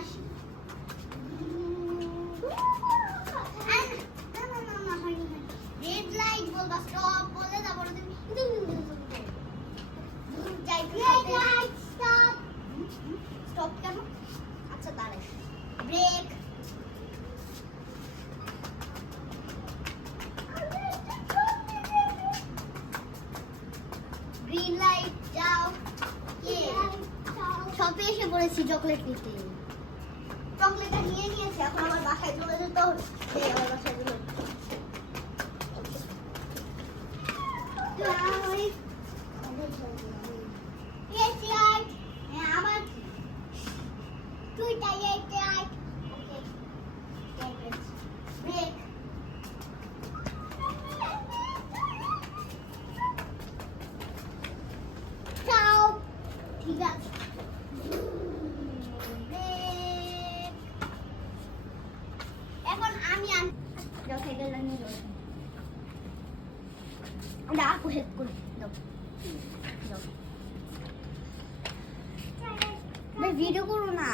আসি। Red light বলবা, stop বলে তারপরে তুমি স্টপ কেন? আচ্ছা দাঁড়াই। ব্রেক। গ্রিন লাইট যাও। শপে এসে পড়েছি চকলেট নিতে। চকলেটটা নিয়ে নিয়েছি, এখন আমার বাসায় চলে যেতে হবে। আমার বাসায় চলে আমার তুই টাইট টাইট। ওকে ব্রেক। চাও ঠিক আছে। এখন আমি সাইকেল নিয়ে যাবো। আপু হেল্প করে দাও। ভিডিও করো না,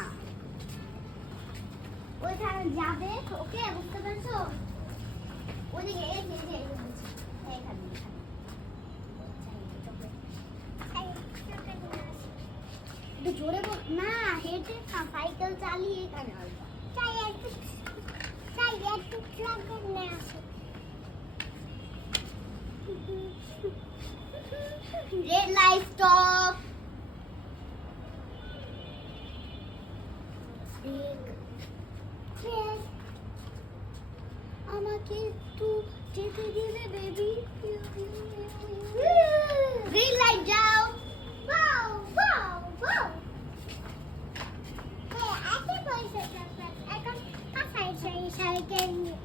ওইখানে যাবে। ওকে বুঝতে পারছো? ওদিকে এখানে একটু জোরে বল না, হেঁটে সাইকেল চালিয়ে এখানে আসবা। Red light stop. আমাকে একটু যেতে দিলে বেবি। গ্রিন লাইট যাও। বাও বাও বাও। আগে পয়সা এখন সাইকেল নিয়ে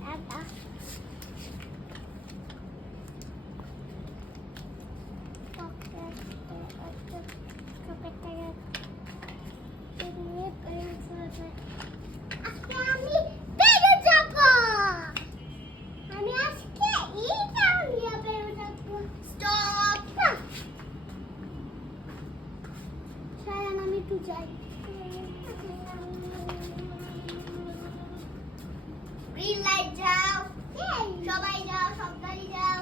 যাই। গ্রিন লাইট যাও। সবাই যাও, সব গাড়ি যাও।